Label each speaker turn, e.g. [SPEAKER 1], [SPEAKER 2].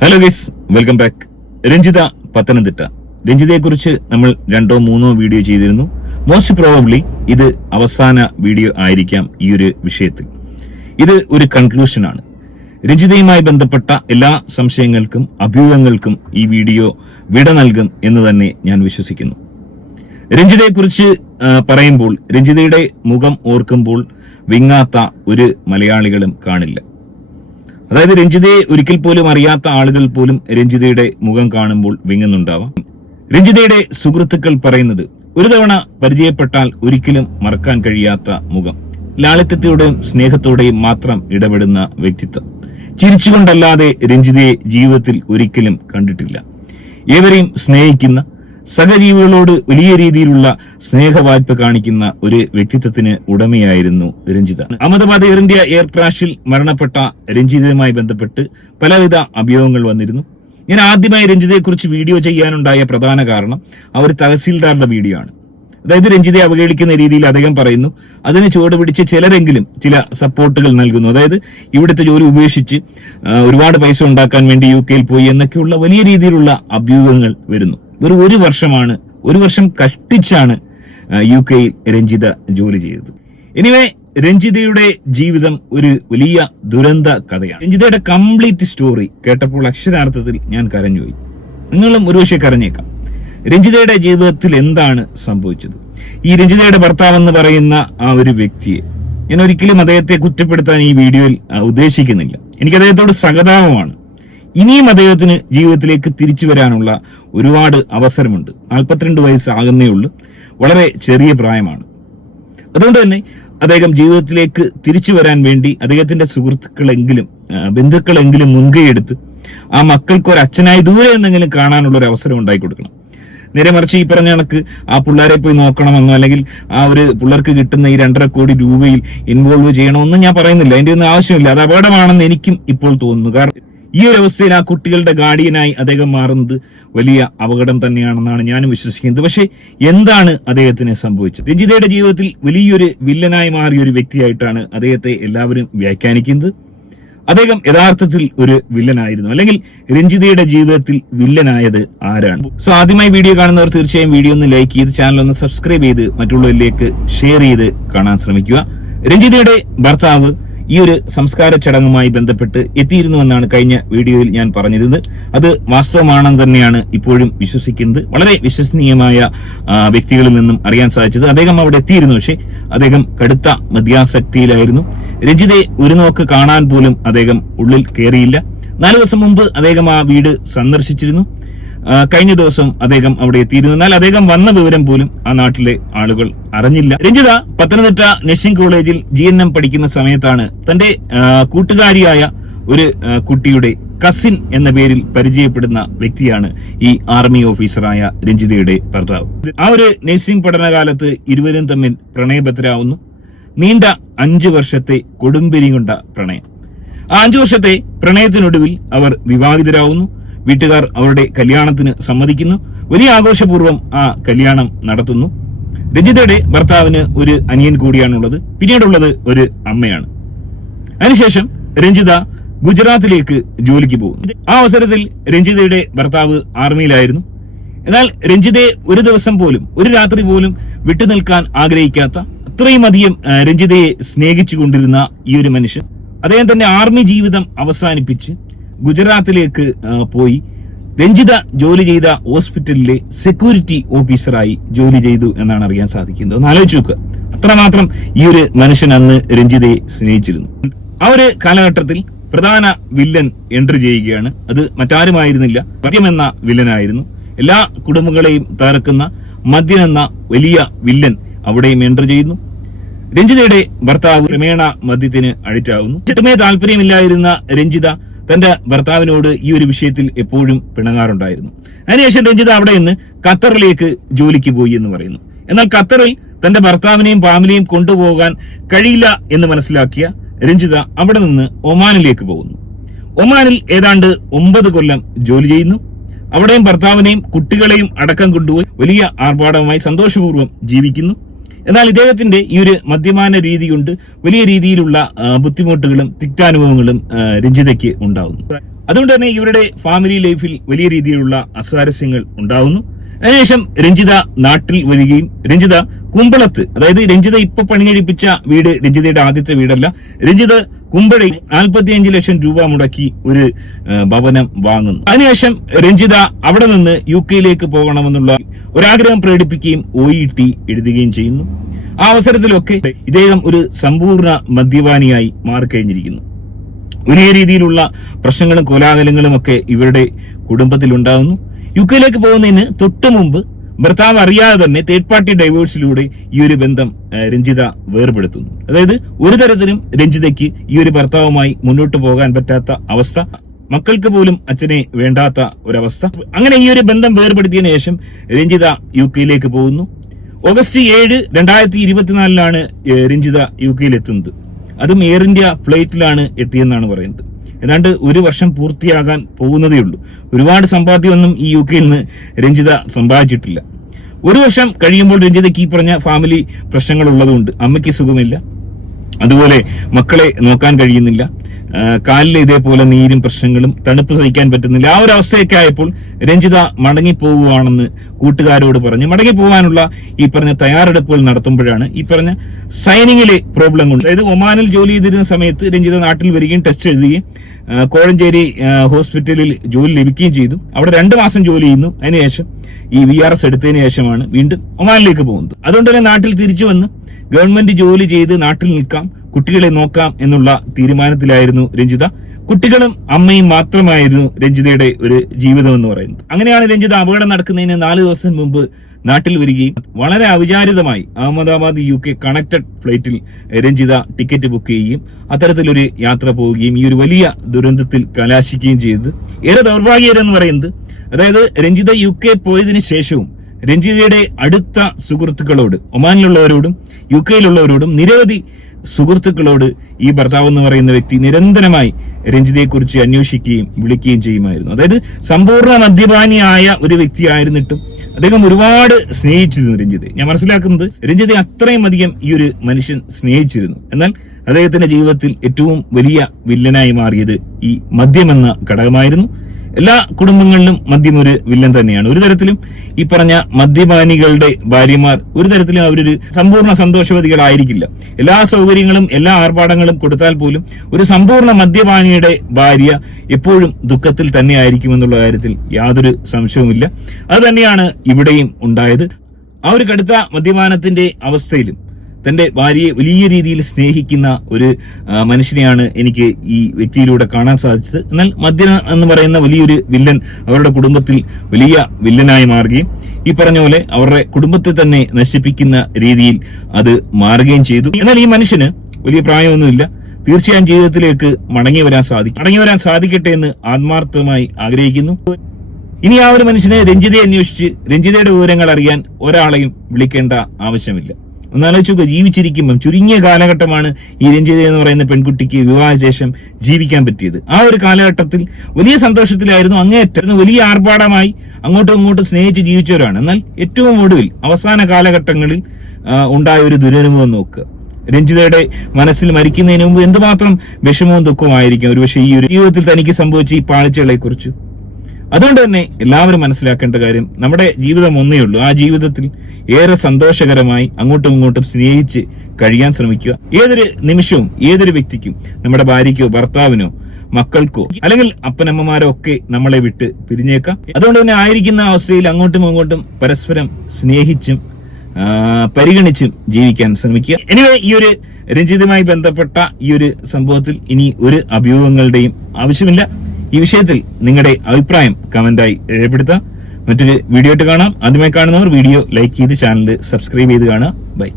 [SPEAKER 1] Hello guys welcome back Ranjitha Pathanamthitta. രഞ്ജിതയെ കുറിച്ച് നമ്മൾ രണ്ടോ മൂന്നോ വീഡിയോ ചെയ്തിരുന്നു. മോസ്റ്റ് പ്രോബബ്ലി ഇത് അവസാന വീഡിയോ ആയിരിക്കാം ഈ ഒരു വിഷയത്തിൽ. ഇത് ഒരു കൺക്ലൂഷൻ ആണ്. രഞ്ജിതയുമായി ബന്ധപ്പെട്ട എല്ലാ സംശയങ്ങൾക്കും അഭ്യൂഹങ്ങൾക്കും ഈ വീഡിയോ വിട നൽകും എന്ന് തന്നെ ഞാൻ വിശ്വസിക്കുന്നു. രഞ്ജിതയെക്കുറിച്ച് പറയുമ്പോൾ രഞ്ജിതയുടെ മുഖം ഓർക്കുമ്പോൾ വിങ്ങാത്ത ഒരു മലയാളികളും കാണില്ല. അതായത് രഞ്ജിതയെ ഒരിക്കൽ പോലും അറിയാത്ത ആളുകൾ പോലും രഞ്ജിതയുടെ മുഖം കാണുമ്പോൾ വിങ്ങുന്നുണ്ടാവാം. രഞ്ജിതയുടെ സുഹൃത്തുക്കൾ പറയുന്നത് ഒരു തവണ പരിചയപ്പെട്ടാൽ ഒരിക്കലും മറക്കാൻ കഴിയാത്ത മുഖം. ലാളിത്യത്തോടെയും സ്നേഹത്തോടെയും മാത്രം ഇടപെടുന്ന വ്യക്തിത്വം. ചിരിച്ചുകൊണ്ടല്ലാതെ രഞ്ജിതയെ ജീവിതത്തിൽ ഒരിക്കലും കണ്ടിട്ടില്ല. ഏവരെയും സ്നേഹിക്കുന്ന സഹജീവികളോട് വലിയ രീതിയിലുള്ള സ്നേഹവായ്പ കാണിക്കുന്ന ഒരു വ്യക്തിത്വത്തിന് ഉടമയായിരുന്നു Ranjitha. Ahmedabad Air India air ക്രാഷിൽ മരണപ്പെട്ട രഞ്ജിതയുമായി ബന്ധപ്പെട്ട് പലവിധ അഭിയോഗങ്ങൾ വന്നിരുന്നു. ഞാൻ ആദ്യമായി രഞ്ജിതയെക്കുറിച്ച് വീഡിയോ ചെയ്യാനുണ്ടായ പ്രധാന കാരണം അവർ തഹസീൽദാറിന്റെ വീഡിയോ ആണ്. അതായത് രഞ്ജിതയെ അവഗണിക്കുന്ന രീതിയിൽ അദ്ദേഹം പറയുന്നു അതിന് ചുവട് പിടിച്ച് ചിലരെങ്കിലും ചില സപ്പോർട്ടുകൾ നൽകുന്നു. അതായത് ഇവിടുത്തെ ജോലി ഉപേക്ഷിച്ച് ഒരുപാട് പൈസ ഉണ്ടാക്കാൻ വേണ്ടി യു കെയിൽ പോയി എന്നൊക്കെയുള്ള വലിയ രീതിയിലുള്ള അഭ്യൂഹങ്ങൾ വരുന്നു. വെറും ഒരു വർഷമാണ് ഒരു വർഷം കഷ്ടിച്ചാണ് യു കെയിൽ രഞ്ജിത ജോലി ചെയ്തത്. എനിവേ രഞ്ജിതയുടെ ജീവിതം ഒരു വലിയ ദുരന്ത കഥയാണ്. രഞ്ജിതയുടെ കംപ്ലീറ്റ് സ്റ്റോറി കേട്ടപ്പോൾ അക്ഷരാർത്ഥത്തിൽ ഞാൻ കരഞ്ഞുപോയി. നിങ്ങളും ഒരുപക്ഷെ കരഞ്ഞേക്കാം. രഞ്ജിതയുടെ ജീവിതത്തിൽ എന്താണ് സംഭവിച്ചത്? ഈ രഞ്ജിതയുടെ ഭർത്താവ് എന്ന് പറയുന്ന ആ ഒരു വ്യക്തിയെ ഞാൻ ഒരിക്കലും അദ്ദേഹത്തെ കുറ്റപ്പെടുത്താൻ ഈ വീഡിയോയിൽ ഉദ്ദേശിക്കുന്നില്ല. എനിക്ക് അദ്ദേഹത്തോട് സഹതാപമാണ്. ഇനിയും അദ്ദേഹത്തിന് ജീവിതത്തിലേക്ക് തിരിച്ചു വരാനുള്ള ഒരുപാട് അവസരമുണ്ട്. നാൽപ്പത്തിരണ്ട് വയസ്സാകുന്നേ ഉള്ളൂ. വളരെ ചെറിയ പ്രായമാണ്. അതുകൊണ്ട് തന്നെ അദ്ദേഹം ജീവിതത്തിലേക്ക് തിരിച്ചു വരാൻ വേണ്ടി അദ്ദേഹത്തിന്റെ സുഹൃത്തുക്കളെങ്കിലും ബന്ധുക്കളെങ്കിലും മുൻകൈയെടുത്ത് ആ മക്കൾക്ക് ഒരു അച്ഛനായി ദൂരെ എന്തെങ്കിലും കാണാനുള്ള ഒരു അവസരം ഉണ്ടാക്കി കൊടുക്കണം. നേരെ മറിച്ച് ഈ പറഞ്ഞ കണക്ക് ആ പിള്ളേരെ പോയി നോക്കണമെന്നോ അല്ലെങ്കിൽ ആ ഒരു പിള്ളേർക്ക് കിട്ടുന്ന ഈ രണ്ടര കോടി രൂപയിൽ ഇൻവോൾവ് ചെയ്യണമെന്നും ഞാൻ പറയുന്നില്ല. അതിന്റെ ഒന്നും ആവശ്യമില്ല. അത് അപകടമാണെന്ന് എനിക്കും ഇപ്പോൾ തോന്നുന്നു. കാരണം ഈ ഒരു അവസ്ഥയിൽ ആ കുട്ടികളുടെ ഗാർഡിയനായി അദ്ദേഹം മാറുന്നത് വലിയ അപകടം തന്നെയാണെന്നാണ് ഞാനും വിശ്വസിക്കുന്നത്. പക്ഷേ എന്താണ് അദ്ദേഹത്തിന് സംഭവിച്ചത്? രഞ്ജിതയുടെ ജീവിതത്തിൽ വലിയൊരു വില്ലനായി മാറിയ ഒരു വ്യക്തിയായിട്ടാണ് അദ്ദേഹത്തെ എല്ലാവരും വ്യാഖ്യാനിക്കുന്നത്. അദ്ദേഹം യഥാർത്ഥത്തിൽ ഒരു വില്ലനായിരുന്നു. അല്ലെങ്കിൽ രഞ്ജിതയുടെ ജീവിതത്തിൽ വില്ലനായത് ആരാണ്? സോ ആദ്യമായി വീഡിയോ കാണുന്നവർ തീർച്ചയായും വീഡിയോ ഒന്ന് ലൈക്ക് ചെയ്ത് ചാനൽ ഒന്ന് സബ്സ്ക്രൈബ് ചെയ്ത് മറ്റുള്ളവരിലേക്ക് ഷെയർ ചെയ്ത് കാണാൻ ശ്രമിക്കുക. രഞ്ജിതയുടെ ഭർത്താവ് ഈ ഒരു സംസ്കാര ചടങ്ങുമായി ബന്ധപ്പെട്ട് എത്തിയിരുന്നുവെന്നാണ് കഴിഞ്ഞ വീഡിയോയിൽ ഞാൻ പറഞ്ഞിരുന്നത്. അത് വാസ്തവമാണെന്ന് തന്നെയാണ് ഇപ്പോഴും വിശ്വസിക്കുന്നത്. വളരെ വിശ്വസനീയമായ വ്യക്തികളിൽ നിന്നും അറിയാൻ സാധിച്ചത് അദ്ദേഹം അവിടെ എത്തിയിരുന്നു. പക്ഷേ അദ്ദേഹം കടുത്ത മദ്യാസക്തിയിലായിരുന്നു രഞ്ജിതയെ ഒരു നോക്ക് കാണാൻ പോലും അദ്ദേഹം ഉള്ളിൽ കയറിയില്ല നാല് ദിവസം മുമ്പ് അദ്ദേഹം ആ വീട് സന്ദർശിച്ചിരുന്നു. കഴിഞ്ഞ ദിവസം അദ്ദേഹം അവിടെ എത്തിയിരുന്നു. എന്നാൽ അദ്ദേഹം വന്ന വിവരം പോലും ആ നാട്ടിലെ ആളുകൾ അറിഞ്ഞില്ല. രഞ്ജിത പത്തനംതിട്ട നഴ്സിംഗ് കോളേജിൽ ജി എൻ എം പഠിക്കുന്ന സമയത്താണ് തന്റെ കൂട്ടുകാരിയായ ഒരു കുട്ടിയുടെ കസിൻ എന്ന പേരിൽ പരിചയപ്പെടുന്ന വ്യക്തിയാണ് ഈ ആർമി ഓഫീസറായ രഞ്ജിതയുടെ ഭർത്താവ്. ആ ഒരു നഴ്സിംഗ് പഠനകാലത്ത് ഇരുവരും തമ്മിൽ പ്രണയബദ്ധരാവുന്നു. നീണ്ട അഞ്ചു വർഷത്തെ കൊടുമ്പിരി കൊണ്ട പ്രണയം. ആ അഞ്ചു വർഷത്തെ പ്രണയത്തിനൊടുവിൽ അവർ വിവാഹിതരാവുന്നു. വീട്ടുകാർ അവരുടെ കല്യാണത്തിന് സമ്മതിക്കുന്നു. വലിയ ആഘോഷപൂർവം ആ കല്യാണം നടത്തുന്നു. രഞ്ജിതയുടെ ഭർത്താവിന് ഒരു അനിയൻ കൂടിയാണുള്ളത്. പിന്നീടുള്ളത് ഒരു അമ്മയാണ്. അതിനുശേഷം രഞ്ജിത ഗുജറാത്തിലേക്ക് ജോലിക്ക് പോകുന്നു. ആ അവസരത്തിൽ രഞ്ജിതയുടെ ഭർത്താവ് ആർമിയിലായിരുന്നു. എന്നാൽ രഞ്ജിതയെ ഒരു ദിവസം പോലും ഒരു രാത്രി പോലും വിട്ടുനിൽക്കാൻ ആഗ്രഹിക്കാത്ത അത്രയും അധികം രഞ്ജിതയെ സ്നേഹിച്ചു കൊണ്ടിരുന്ന ഈ ഒരു മനുഷ്യൻ അദ്ദേഹം തന്റെ ആർമി ജീവിതം അവസാനിപ്പിച്ച് ഗുജറാത്തിലേക്ക് പോയി. രഞ്ജിത ജോലി ചെയ്ത ഹോസ്പിറ്റലിലെ സെക്യൂരിറ്റി ഓഫീസറായി ജോലി ചെയ്തു എന്നാണ് അറിയാൻ സാധിക്കുന്നത്. ഒന്ന് ആലോചിച്ച് നോക്കുക അത്രമാത്രം ഈ ഒരു മനുഷ്യൻ അന്ന് രഞ്ജിതയെ സ്നേഹിച്ചിരുന്നു. ആ ഒരു കാലഘട്ടത്തിൽ പ്രധാന വില്ലൻ എൻട്രി ചെയ്യുകയാണ്. അത് മറ്റാരുമായിരുന്നില്ല. മദ്യം എന്ന വില്ലനായിരുന്നു. എല്ലാ കുടുംബങ്ങളെയും തകർക്കുന്ന മദ്യൻ എന്ന വലിയ വില്ലൻ അവിടെയും എൻട്രി ചെയ്യുന്നു. രഞ്ജിതയുടെ ഭർത്താവ് ക്രമേണ മദ്യത്തിന് അഡിക്റ്റാവുന്നു. ചുറ്റുമേ താല്പര്യമില്ലായിരുന്ന രഞ്ജിത തന്റെ ഭർത്താവിനോട് ഈ ഒരു വിഷയത്തിൽ എപ്പോഴും പിണങ്ങാറുണ്ടായിരുന്നു. അതിനുശേഷം രഞ്ജിത അവിടെ നിന്ന് ഖത്തറിലേക്ക് ജോലിക്ക് പോയി എന്ന് പറയുന്നു. എന്നാൽ ഖത്തറിൽ തന്റെ ഭർത്താവിനെയും ഫാമിലിയും കൊണ്ടുപോകാൻ കഴിയില്ല എന്ന് മനസ്സിലാക്കിയ രഞ്ജിത അവിടെ നിന്ന് ഒമാനിലേക്ക് പോകുന്നു. ഒമാനിൽ ഏതാണ്ട് ഒമ്പത് കൊല്ലം ജോലി ചെയ്യുന്നു. അവിടെയും ഭർത്താവിനെയും കുട്ടികളെയും അടക്കം കൊണ്ടുപോയി വലിയ ആർഭാടവുമായി സന്തോഷപൂർവം ജീവിക്കുന്നു. എന്നാൽ ഇദ്ദേഹത്തിന്റെ ഈ ഒരു മദ്യപാന രീതി കൊണ്ട് വലിയ രീതിയിലുള്ള ബുദ്ധിമുട്ടുകളും തിക്താനുഭവങ്ങളും രഞ്ജിതയ്ക്ക് ഉണ്ടാകുന്നു അതുകൊണ്ട് തന്നെ ഇവരുടെ ഫാമിലി ലൈഫിൽ വലിയ രീതിയിലുള്ള അസ്വാരസ്യങ്ങൾ ഉണ്ടാകുന്നു അതിനുശേഷം രഞ്ജിത നാട്ടിൽ വരികയും രഞ്ജിത കുമ്പളത്ത് അതായത് രഞ്ജിത ഇപ്പൊ പണി കഴിപ്പിച്ച വീട് രഞ്ജിതയുടെ ആദ്യത്തെ വീടല്ല. രഞ്ജിത കുമ്പഴയിൽ നാൽപ്പത്തിയഞ്ച് ലക്ഷം രൂപ മുടക്കി ഒരു ഭവനം വാങ്ങുന്നു. അതിനുശേഷം രഞ്ജിത അവിടെ നിന്ന് യു കെയിലേക്ക് പോകണമെന്നുള്ള ഒരാഗ്രഹം പ്രകടിപ്പിക്കുകയും ഒ ഇ ടി എഴുതുകയും ചെയ്യുന്നു. ആ അവസരത്തിലൊക്കെ ഇദ്ദേഹം ഒരു സമ്പൂർണ മദ്യപാനിയായി മാറിക്കഴിഞ്ഞിരിക്കുന്നു. വലിയ രീതിയിലുള്ള പ്രശ്നങ്ങളും കോലാഹലങ്ങളും ഒക്കെ ഇവരുടെ കുടുംബത്തിൽ ഉണ്ടാകുന്നു യു കെയിലേക്ക് പോകുന്നതിന് തൊട്ടു മുമ്പ് ഭർത്താവ് അറിയാതെ തന്നെ തേർഡ് പാർട്ടി ഡൈവേഴ്സിലൂടെ ഈ ഒരു ബന്ധം രഞ്ജിത വേർപെടുത്തുന്നു. അതായത് ഒരു തരത്തിലും രഞ്ജിതയ്ക്ക് ഈ ഒരു ഭർത്താവുമായി മുന്നോട്ട് പോകാൻ പറ്റാത്ത അവസ്ഥ മക്കൾക്ക് പോലും അച്ഛനെ വേണ്ടാത്ത ഒരവസ്ഥ. അങ്ങനെ ഈ ഒരു ബന്ധം വേർപെടുത്തിയതിനു ശേഷം രഞ്ജിത യു കെയിലേക്ക് പോകുന്നു. ഓഗസ്റ്റ് ഏഴ് രണ്ടായിരത്തി ഇരുപത്തിനാലിലാണ് രഞ്ജിത യു കെയിൽ എത്തുന്നത് അതും എയർ ഇന്ത്യ ഫ്ലൈറ്റിലാണ് എത്തിയെന്നാണ് പറയുന്നത്. ഏതാണ്ട് ഒരു വർഷം പൂർത്തിയാകാൻ പോകുന്നതേ ഉള്ളൂ. ഒരുപാട് സമ്പാദ്യമൊന്നും ഈ യു കെയിൽ നിന്ന് രഞ്ജിത സമ്പാദിച്ചിട്ടില്ല. ഒരു വർഷം കഴിയുമ്പോൾ രഞ്ജിതയ്ക്ക് ഈ പറഞ്ഞ ഫാമിലി പ്രശ്നങ്ങൾ ഉള്ളതുകൊണ്ട് അമ്മയ്ക്ക് സുഖമില്ല. അതുപോലെ മക്കളെ നോക്കാൻ കഴിയുന്നില്ല. കാലിൽ ഇതേപോലെ നീരും പ്രശ്നങ്ങളും തണുപ്പ് സഹിക്കാൻ പറ്റുന്നില്ല. ആ ഒരു അവസ്ഥയൊക്കെ ആയപ്പോൾ രഞ്ജിത മടങ്ങിപ്പോവുകയാണെന്ന് കൂട്ടുകാരോട് പറഞ്ഞ്. മടങ്ങിപ്പോവാനുള്ള ഈ പറഞ്ഞ തയ്യാറെടുപ്പുകൾ നടത്തുമ്പോഴാണ് ഈ പറഞ്ഞ സൈനിങ്ങിലെ പ്രോബ്ലം കൊണ്ട് അതായത് ഒമാനിൽ ജോലി ചെയ്തിരുന്ന സമയത്ത് രഞ്ജിത നാട്ടിൽ വരികയും ടെസ്റ്റ് എഴുതുകയും കോഴഞ്ചേരി ഹോസ്പിറ്റലിൽ ജോലി ലഭിക്കുകയും ചെയ്തു. അവിടെ രണ്ട് മാസം ജോലി ചെയ്യുന്നു. അതിനുശേഷം ഈ വി ആർ എസ് എടുത്തതിന് ശേഷമാണ് വീണ്ടും ഒമാനിലേക്ക് പോകുന്നത്. അതുകൊണ്ട് തന്നെ നാട്ടിൽ തിരിച്ചു വന്ന് ഗവൺമെന്റ് ജോലി ചെയ്ത് നാട്ടിൽ നിൽക്കാം. കുട്ടികളെ നോക്കാം എന്നുള്ള തീരുമാനത്തിലായിരുന്നു രഞ്ജിത. കുട്ടികളും അമ്മയും മാത്രമായിരുന്നു രഞ്ജിതയുടെ ഒരു ജീവിതം എന്ന് പറയുന്നത്. അങ്ങനെയാണ് രഞ്ജിത അപകടം നടക്കുന്നതിന് നാല് ദിവസം മുമ്പ് നാട്ടിൽ വരികയും വളരെ അവിചാരിതമായി അഹമ്മദാബാദ് യു കെ കണക്റ്റഡ് ഫ്ലൈറ്റിൽ രഞ്ജിത ടിക്കറ്റ് ബുക്ക് ചെയ്യുകയും അത്തരത്തിലൊരു യാത്ര പോവുകയും ഈ ഒരു വലിയ ദുരന്തത്തിൽ കലാശിക്കുകയും ചെയ്തത്. ഏറെ ദൗർഭാഗ്യകരെന്ന് പറയുന്നത് അതായത് രഞ്ജിത യു കെ പോയതിനു ശേഷവും രഞ്ജിതയുടെ അടുത്ത സുഹൃത്തുക്കളോട് ഒമാനിലുള്ളവരോടും യു കെയിലുള്ളവരോടും നിരവധി സുഹൃത്തുക്കളോട് ഈ ഭർത്താവ് എന്ന് പറയുന്ന വ്യക്തി നിരന്തരമായി രഞ്ജിതയെക്കുറിച്ച് അന്വേഷിക്കുകയും വിളിക്കുകയും ചെയ്യുമായിരുന്നു. അതായത് സമ്പൂർണ മദ്യപാനിയായ ഒരു വ്യക്തിയായിരുന്നിട്ടും അദ്ദേഹം ഒരുപാട് സ്നേഹിച്ചിരുന്നു രഞ്ജിത്തെ ഞാൻ മനസ്സിലാക്കുന്നത് രഞ്ജിത്തെ അത്രയും അധികം ഈ ഒരു മനുഷ്യൻ സ്നേഹിച്ചിരുന്നു. എന്നാൽ അദ്ദേഹത്തിന്റെ ജീവിതത്തിൽ ഏറ്റവും വലിയ വില്ലനായി മാറിയത് ഈ മദ്യമെന്ന ഘടകമായിരുന്നു. എല്ലാ കുടുംബങ്ങളിലും മദ്യം ഒരു വില്ലൻ തന്നെയാണ്. ഒരു തരത്തിലും ഈ പറഞ്ഞ മദ്യപാനികളുടെ ഭാര്യമാർ ഒരു തരത്തിലും അവരൊരു സമ്പൂർണ സന്തോഷവതികളായിരിക്കില്ല. എല്ലാ സൗകര്യങ്ങളും എല്ലാ ആർഭാടങ്ങളും കൊടുത്താൽ പോലും ഒരു സമ്പൂർണ മദ്യപാനിയുടെ ഭാര്യ എപ്പോഴും ദുഃഖത്തിൽ തന്നെ ആയിരിക്കുമെന്നുള്ള കാര്യത്തിൽ യാതൊരു സംശയവുമില്ല. അത് തന്നെയാണ് ഇവിടെയും ഉണ്ടായത്. ആ ഒരു കടുത്ത മദ്യപാനത്തിന്റെ അവസ്ഥയിലും തന്റെ ഭാര്യയെ വലിയ രീതിയിൽ സ്നേഹിക്കുന്ന ഒരു മനുഷ്യനെയാണ് എനിക്ക് ഈ വ്യക്തിയിലൂടെ കാണാൻ സാധിച്ചത്. എന്നാൽ മദ്യന എന്ന് പറയുന്ന വലിയൊരു വില്ലൻ അവരുടെ കുടുംബത്തിൽ വലിയ വില്ലനായി മാറുകയും ഈ പറഞ്ഞ പോലെ അവരുടെ കുടുംബത്തെ തന്നെ നശിപ്പിക്കുന്ന രീതിയിൽ അത് മാറുകയും ചെയ്തു. എന്നാൽ ഈ മനുഷ്യന് വലിയ പ്രായമൊന്നുമില്ല. തീർച്ചയായും ജീവിതത്തിലേക്ക് മടങ്ങി വരാൻ സാധിക്കും. മടങ്ങി വരാൻ സാധിക്കട്ടെ എന്ന് ആത്മാർത്ഥമായി ആഗ്രഹിക്കുന്നു. ഇനി ആ ഒരു മനുഷ്യനെ രഞ്ജിതയെ അന്വേഷിച്ച് രഞ്ജിതയുടെ വിവരങ്ങൾ അറിയാൻ ഒരാളെയും വിളിക്കേണ്ട ആവശ്യമില്ല. ഒന്നാലോചിച്ച് ജീവിച്ചിരിക്കുമ്പം ചുരുങ്ങിയ കാലഘട്ടമാണ് ഈ രഞ്ജിത എന്ന് പറയുന്ന പെൺകുട്ടിക്ക് വിവാഹശേഷം ജീവിക്കാൻ പറ്റിയത്. ആ ഒരു കാലഘട്ടത്തിൽ വലിയ സന്തോഷത്തിലായിരുന്നു അങ്ങേറ്റം വലിയ ആർഭാടമായി അങ്ങോട്ടും ഇങ്ങോട്ടും സ്നേഹിച്ച് ജീവിച്ചവരാണ്. എന്നാൽ ഏറ്റവും ഒടുവിൽ അവസാന കാലഘട്ടങ്ങളിൽ ഉണ്ടായ ഒരു ദുരനുഭവം നോക്കുക രഞ്ജിതയുടെ മനസ്സിൽ മരിക്കുന്നതിന് മുമ്പ് എന്തുമാത്രം വിഷമവും ദുഃഖവും ആയിരിക്കും ഒരുപക്ഷെ ഈ ഒരു ജീവിതത്തിൽ തനിക്ക് സംഭവിച്ച ഈ പാളിച്ചകളെ കുറിച്ച് അതുകൊണ്ട് തന്നെ എല്ലാവരും മനസ്സിലാക്കേണ്ട കാര്യം നമ്മുടെ ജീവിതം ഒന്നേ ഉള്ളൂ. ആ ജീവിതത്തിൽ ഏറെ സന്തോഷകരമായി അങ്ങോട്ടും ഇങ്ങോട്ടും സ്നേഹിച്ച് കഴിയാൻ ശ്രമിക്കുക. ഏതൊരു നിമിഷവും ഏതൊരു വ്യക്തിക്കും നമ്മുടെ ഭാര്യയ്ക്കോ ഭർത്താവിനോ മക്കൾക്കോ അല്ലെങ്കിൽ അപ്പനമ്മമാരോ ഒക്കെ നമ്മളെ വിട്ട് പിരിഞ്ഞേക്കാം. അതുകൊണ്ട് തന്നെ ആയിരിക്കുന്ന അവസ്ഥയിൽ അങ്ങോട്ടും ഇങ്ങോട്ടും പരസ്പരം സ്നേഹിച്ചും പരിഗണിച്ചും ജീവിക്കാൻ ശ്രമിക്കുക. എനിവേ ഈ ഒരു രഞ്ജിതുമായി ബന്ധപ്പെട്ട ഈ ഒരു സംഭവത്തിൽ ഇനി ഒരു അഭ്യൂഹങ്ങളുടെയും ആവശ്യമില്ല. ഈ വിഷയത്തിൽ നിങ്ങളുടെ അഭിപ്രായം കമന്റായി രേഖപ്പെടുത്താം മറ്റൊരു വീഡിയോ ആയിട്ട് കാണാം. ആദ്യമായി കാണുന്നവർ വീഡിയോ ലൈക്ക് ചെയ്ത് ചാനൽ സബ്സ്ക്രൈബ് ചെയ്ത് കാണുക. ബൈ.